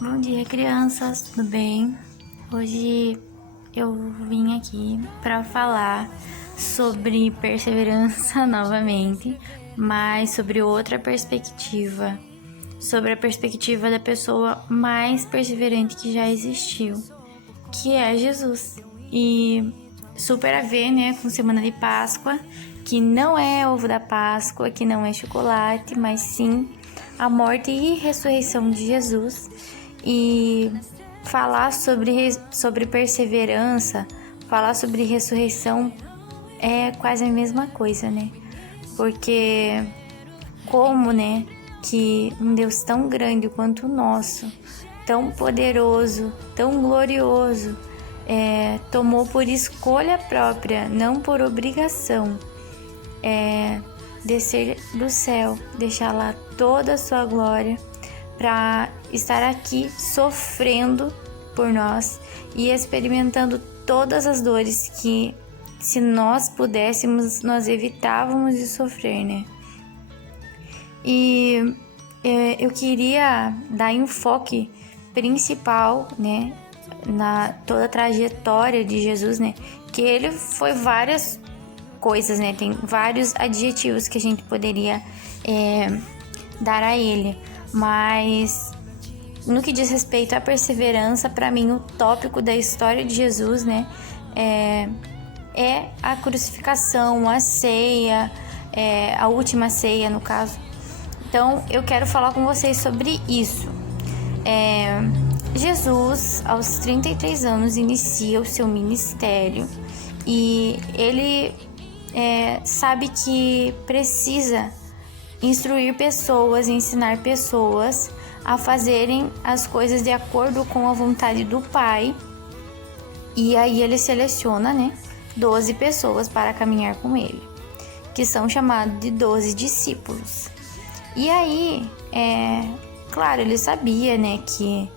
Bom dia, crianças, tudo bem? Hoje eu vim aqui para falar sobre perseverança novamente, mas sobre outra perspectiva, sobre a perspectiva da pessoa mais perseverante que já existiu, que é Jesus. E super a ver, né, com Semana de Páscoa, que não é ovo da Páscoa, que não é chocolate, mas sim a morte e ressurreição de Jesus. E falar sobre perseverança, falar sobre ressurreição é quase a mesma coisa, né? Porque como, né, que um Deus tão grande quanto o nosso, tão poderoso, tão glorioso, tomou por escolha própria, não por obrigação, descer do céu, deixar lá toda a sua glória para estar aqui sofrendo por nós e experimentando todas as dores que, se nós pudéssemos, nós evitávamos de sofrer, né? E eu queria dar enfoque principal, né, na toda a trajetória de Jesus, né? Que ele foi várias coisas, né? Tem vários adjetivos que a gente poderia dar a ele. Mas no que diz respeito à perseverança, para mim o tópico da história de Jesus, né, é a crucificação, a ceia, a última ceia no caso. Então eu quero falar com vocês sobre isso. Jesus, aos 33 anos, inicia o seu ministério e ele sabe que precisa instruir pessoas, ensinar pessoas a fazerem as coisas de acordo com a vontade do Pai. E aí ele seleciona, né, 12 pessoas para caminhar com ele, que são chamados de 12 discípulos. E aí, claro, ele sabia, né, que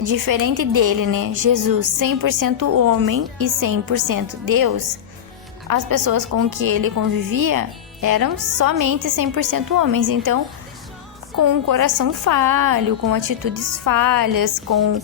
diferente dele, né, Jesus 100% homem e 100% Deus, as pessoas com que ele convivia eram somente 100% homens, então com um coração falho, com atitudes falhas, com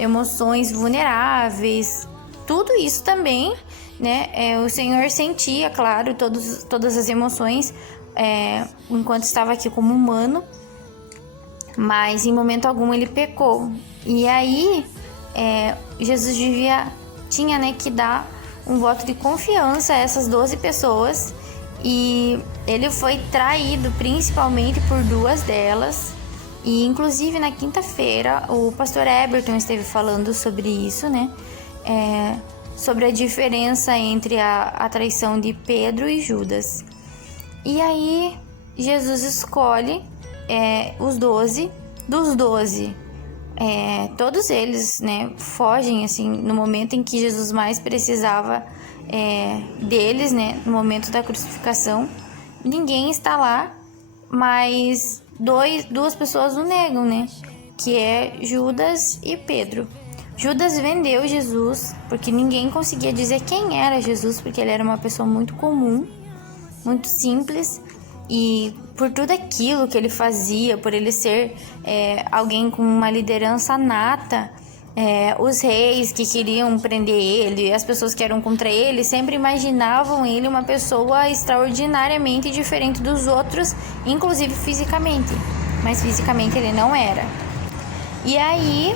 emoções vulneráveis, tudo isso também, né? O Senhor sentia, claro, todas as emoções enquanto estava aqui como humano, mas em momento algum ele pecou. E aí Jesus tinha, né, que dar um voto de confiança a essas 12 pessoas. E ele foi traído principalmente por 2 delas. E inclusive na quinta-feira o pastor Eberton esteve falando sobre isso, né? Sobre a diferença entre a traição de Pedro e Judas. E aí Jesus escolhe os 12. Dos 12, todos eles, né, fogem assim no momento em que Jesus mais precisava deles, né, no momento da crucificação. Ninguém está lá, mas duas pessoas o negam, né, que é Judas e Pedro. Judas vendeu Jesus porque ninguém conseguia dizer quem era Jesus, porque ele era uma pessoa muito comum, muito simples, e por tudo aquilo que ele fazia, por ele ser alguém com uma liderança nata, os reis que queriam prender ele, as pessoas que eram contra ele, sempre imaginavam ele uma pessoa extraordinariamente diferente dos outros, inclusive fisicamente. Mas fisicamente ele não era. E aí,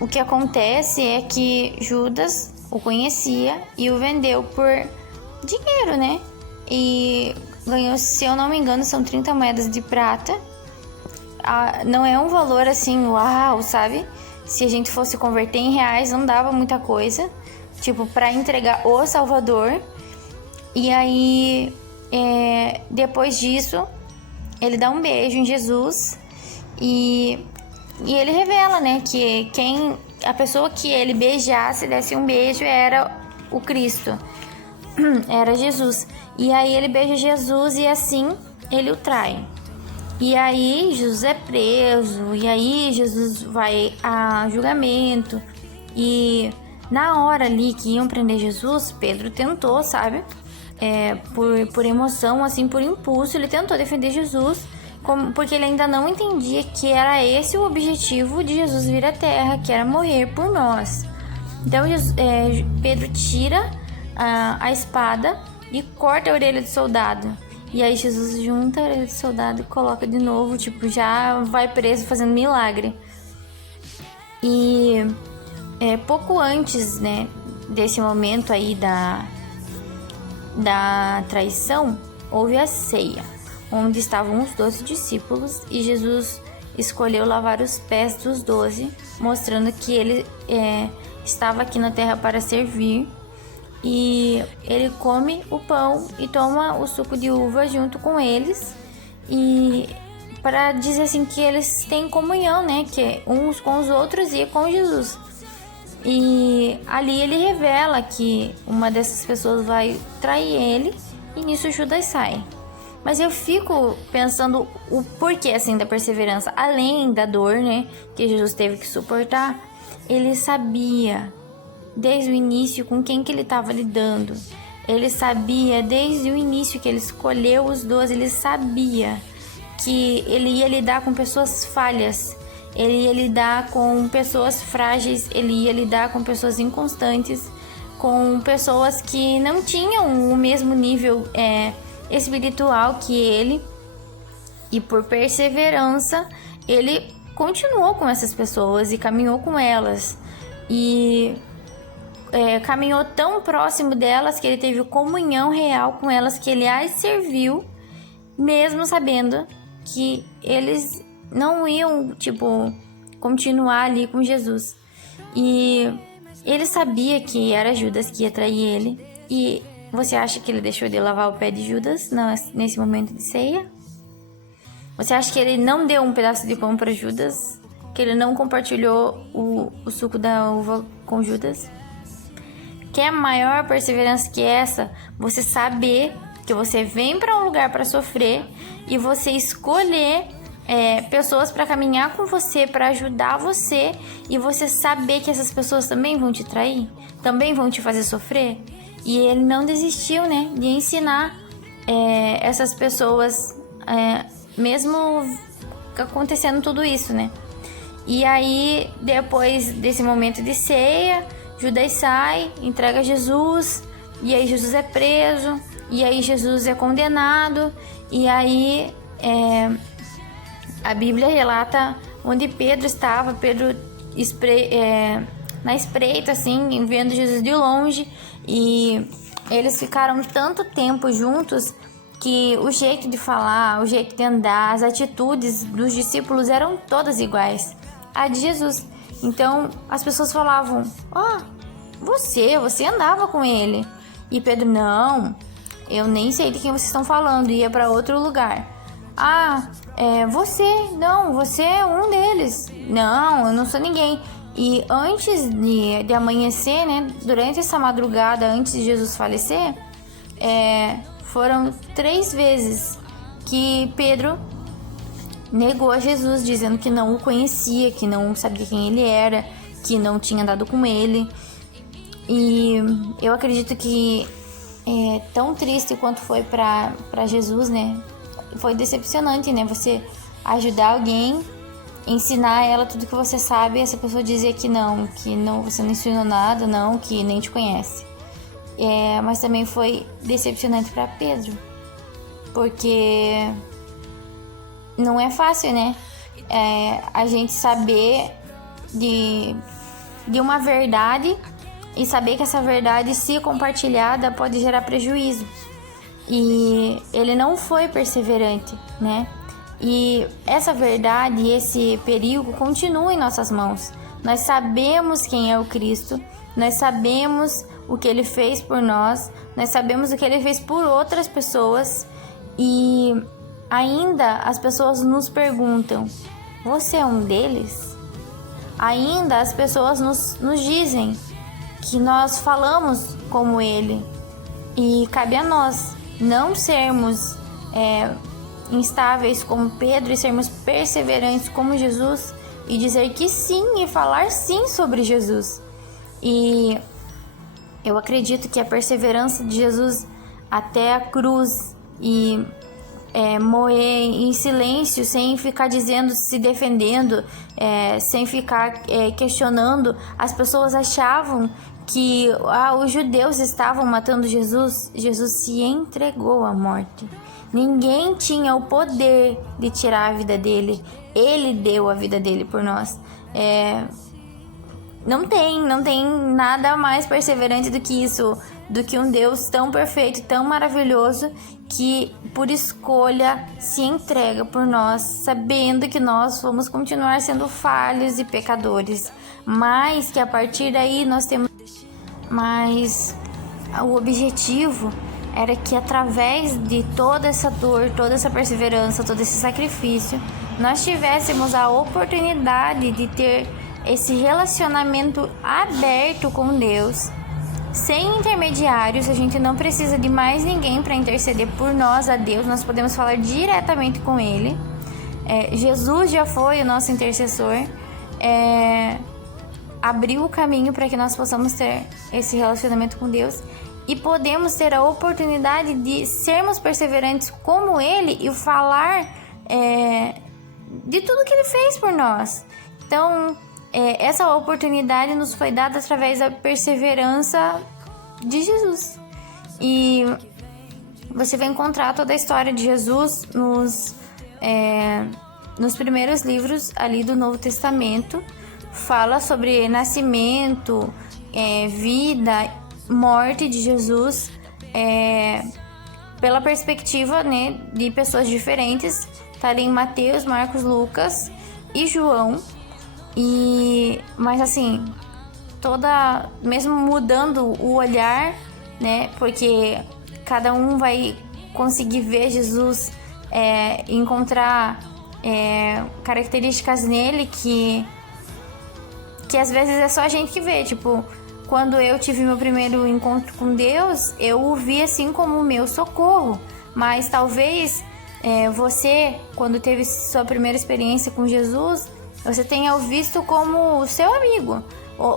o que acontece é que Judas o conhecia e o vendeu por dinheiro, né? E ganhou, se eu não me engano, são 30 moedas de prata. Não é um valor assim, uau, sabe? Se a gente fosse converter em reais, não dava muita coisa, tipo, para entregar o Salvador. E aí, depois disso, ele dá um beijo em Jesus e ele revela, né, que a pessoa que ele beijasse, desse um beijo, era o Cristo, era Jesus. E aí ele beija Jesus e assim ele o trai. E aí Jesus é preso, e aí Jesus vai a julgamento. E na hora ali que iam prender Jesus, Pedro tentou, sabe? Por emoção, assim, por impulso, ele tentou defender Jesus. porque ele ainda não entendia que era esse o objetivo de Jesus vir à Terra, que era morrer por nós. Então Pedro tira a espada e corta a orelha do soldado. E aí Jesus junta a orelha do soldado e coloca de novo, tipo, já vai preso fazendo milagre. E pouco antes, né, desse momento aí da traição, houve a ceia, onde estavam os 12 discípulos e Jesus escolheu lavar os pés dos 12, mostrando que ele estava aqui na terra para servir. E ele come o pão e toma o suco de uva junto com eles, e para dizer assim que eles têm comunhão, né, que uns com os outros e com Jesus. E ali ele revela que uma dessas pessoas vai trair ele, e nisso Judas sai. Mas eu fico pensando o porquê assim da perseverança, além da dor, né, que Jesus teve que suportar. Ele sabia desde o início com quem que ele estava lidando. Ele sabia desde o início que ele escolheu os 12, ele sabia que ele ia lidar com pessoas falhas, ele ia lidar com pessoas frágeis, ele ia lidar com pessoas inconstantes, com pessoas que não tinham o mesmo nível espiritual que ele. E por perseverança, ele continuou com essas pessoas e caminhou com elas. E caminhou tão próximo delas que ele teve comunhão real com elas, que ele as serviu, mesmo sabendo que eles não iam, tipo, continuar ali com Jesus. E ele sabia que era Judas que ia trair ele. E você acha que ele deixou de lavar o pé de Judas nesse momento de ceia? Você acha que ele não deu um pedaço de pão para Judas? Que ele não compartilhou o suco da uva com Judas? Quer maior perseverança que essa? Você saber que você vem para um lugar para sofrer e você escolher pessoas para caminhar com você, para ajudar você, e você saber que essas pessoas também vão te trair, também vão te fazer sofrer. E ele não desistiu, né, de ensinar essas pessoas, mesmo acontecendo tudo isso, né? E aí, depois desse momento de ceia, Judas sai, entrega Jesus, e aí Jesus é preso, e aí Jesus é condenado, e aí a Bíblia relata onde Pedro estava, na espreita, assim, vendo Jesus de longe, e eles ficaram tanto tempo juntos que o jeito de falar, o jeito de andar, as atitudes dos discípulos eram todas iguais à de Jesus. Então as pessoas falavam: você andava com ele. E Pedro: não, eu nem sei de quem vocês estão falando, ia para outro lugar. Você é um deles. Não, eu não sou ninguém. E antes de amanhecer, né, durante essa madrugada, antes de Jesus falecer, foram 3 vezes que Pedro negou a Jesus, dizendo que não o conhecia, que não sabia quem ele era, que não tinha andado com ele. E eu acredito que tão triste quanto foi para Jesus, né? Foi decepcionante, né? Você ajudar alguém, ensinar ela tudo que você sabe, e essa pessoa dizer que não, você não ensinou nada, não, que nem te conhece. Mas também foi decepcionante para Pedro, porque não é fácil, né? A gente saber de uma verdade e saber que essa verdade, se compartilhada, pode gerar prejuízo. E ele não foi perseverante, né? E essa verdade e esse perigo continuam em nossas mãos. Nós sabemos quem é o Cristo, nós sabemos o que ele fez por nós sabemos o que ele fez por outras pessoas, e ainda as pessoas nos perguntam: você é um deles? Ainda as pessoas nos dizem que nós falamos como ele, e cabe a nós não sermos instáveis como Pedro e sermos perseverantes como Jesus e dizer que sim e falar sim sobre Jesus. E eu acredito que a perseverança de Jesus até a cruz e moer em silêncio, sem ficar dizendo, se defendendo, sem ficar questionando. As pessoas achavam que os judeus estavam matando Jesus. Jesus se entregou à morte. Ninguém tinha o poder de tirar a vida dele. Ele deu a vida dele por nós. Não tem nada mais perseverante do que isso, do que um Deus tão perfeito, tão maravilhoso, que por escolha se entrega por nós, sabendo que nós vamos continuar sendo falhos e pecadores, mas que a partir daí nós temos... Mas o objetivo era que através de toda essa dor, toda essa perseverança, todo esse sacrifício, nós tivéssemos a oportunidade de ter esse relacionamento aberto com Deus, sem intermediários. A gente não precisa de mais ninguém para interceder por nós a Deus, nós podemos falar diretamente com Ele. Jesus já foi o nosso intercessor, abriu o caminho para que nós possamos ter esse relacionamento com Deus e podemos ter a oportunidade de sermos perseverantes como Ele e falar de tudo que Ele fez por nós. Então, essa oportunidade nos foi dada através da perseverança de Jesus. E você vai encontrar toda a história de Jesus nos primeiros livros ali do Novo Testamento. Fala sobre nascimento, vida, morte de Jesus, pela perspectiva, né, de pessoas diferentes. Tá ali em Mateus, Marcos, Lucas e João. Mas assim, mesmo mudando o olhar, né, porque cada um vai conseguir ver Jesus, encontrar características nele que às vezes é só a gente que vê. Tipo, quando eu tive meu primeiro encontro com Deus, eu o vi assim como o meu socorro, mas talvez você, quando teve sua primeira experiência com Jesus, você tenha o visto como o seu amigo,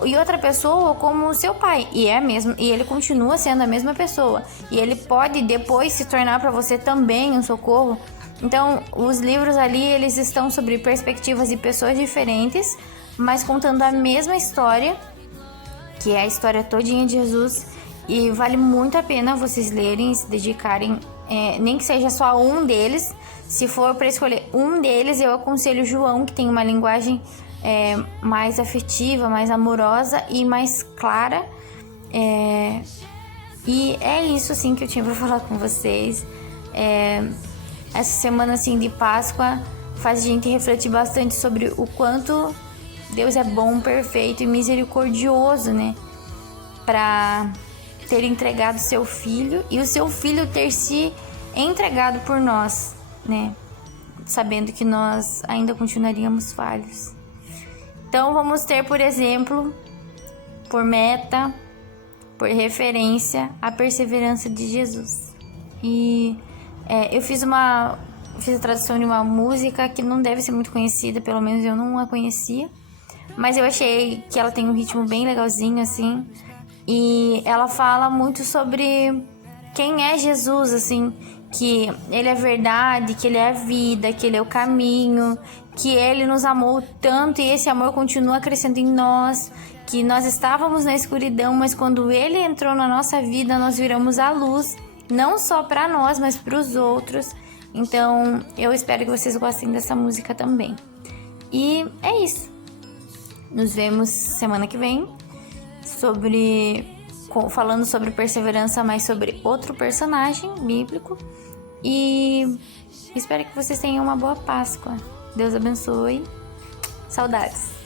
e outra pessoa como o seu pai, e ele continua sendo a mesma pessoa, e ele pode depois se tornar para você também um socorro. Então, os livros ali, eles estão sobre perspectivas de pessoas diferentes, mas contando a mesma história, que é a história todinha de Jesus, e vale muito a pena vocês lerem, se dedicarem, nem que seja só um deles. Se for para escolher um deles, eu aconselho João, que tem uma linguagem mais afetiva, mais amorosa e mais clara. E é isso assim que eu tinha para falar com vocês. Essa semana assim de Páscoa faz a gente refletir bastante sobre o quanto Deus é bom, perfeito e misericordioso, né? Para ter entregado seu filho e o seu filho ter se entregado por nós, né? Sabendo que nós ainda continuaríamos falhos. Então vamos ter, por exemplo, por meta, por referência, a perseverança de Jesus. E eu fiz a tradução de uma música que não deve ser muito conhecida, pelo menos eu não a conhecia, mas eu achei que ela tem um ritmo bem legalzinho, assim, e ela fala muito sobre quem é Jesus, assim, que ele é verdade, que ele é a vida, que ele é o caminho, que ele nos amou tanto e esse amor continua crescendo em nós, que nós estávamos na escuridão, mas quando ele entrou na nossa vida, nós viramos a luz, não só para nós, mas para os outros. Então, eu espero que vocês gostem dessa música também. E é isso. Nos vemos semana que vem, falando sobre perseverança, mas sobre outro personagem bíblico. E espero que vocês tenham uma boa Páscoa. Deus abençoe. Saudades.